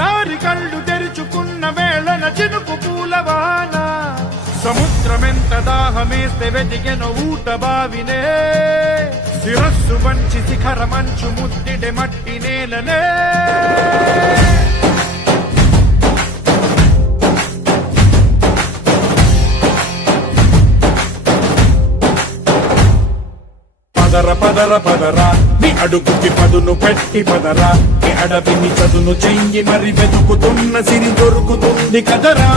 ఎడారి కళ్ళు తెరుచుకున్న వేళన చినుకు పూలవాన సముద్రమెంత దాహమేస్తే వెతికెన ఊట బావినే శిరస్సు వంచి శిఖర మంచు ముద్దిడె మట్టి నేలనే పదర పదర పదరా నీ అడుగుకి పదును పెట్టి పదరా నీ అడవిని చదును చెయ్యి మరి వెతుకుతున్న సిరి దొరుకుతుంది కదరా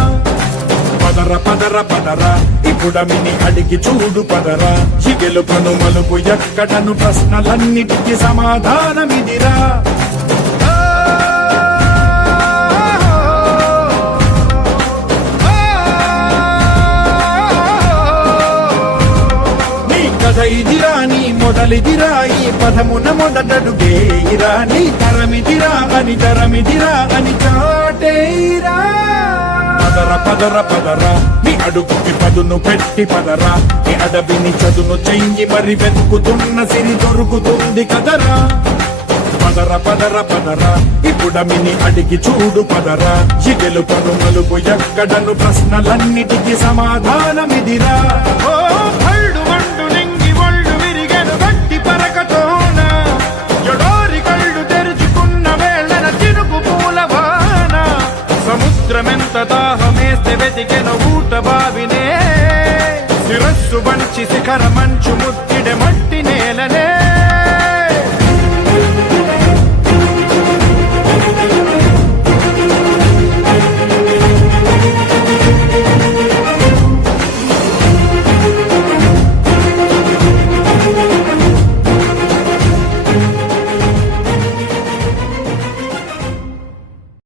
పదర పదర పదరా ఇప్పుడమిని అడిగి చూడు పదరా ఈ గెలుపను మలుపు ఎక్కడను ప్రశ్నలన్నిటికీ సమాధానమిదిరా ఇదిరా నీ మొదలిదిరా ఈ పదమున మొదటడుగేయిరా నీ తరమిదిరా అని చాటేయిరా పదర పదర పదరా నీ అడుగుకి పదును పెట్టి పదరా నీ అడవిని చదును చెయ్యి మరి వెతుకుతున్న సిరి దొరుకుతుంది కదరా పదర పదర పదరా ఇప్పుడమిని అడిగి చూడు పదరా ఈ గెలుపను మలుపు ఎక్కడను ప్రశ్నలన్నిటికీ సమాధానమిదిరా ఓ భళ్ళు మండు నింగి ఒళ్ళు విరిగెను గట్టి పరకతోన ఎడారి కళ్ళు తెరుచుకున్న వేళన చినుకు పూలవాన సముద్రమెంత దాహమేస్తే వెతికెన ఊట బావినే శిరస్సు వంచి శిఖర మంచు ముద్దిడె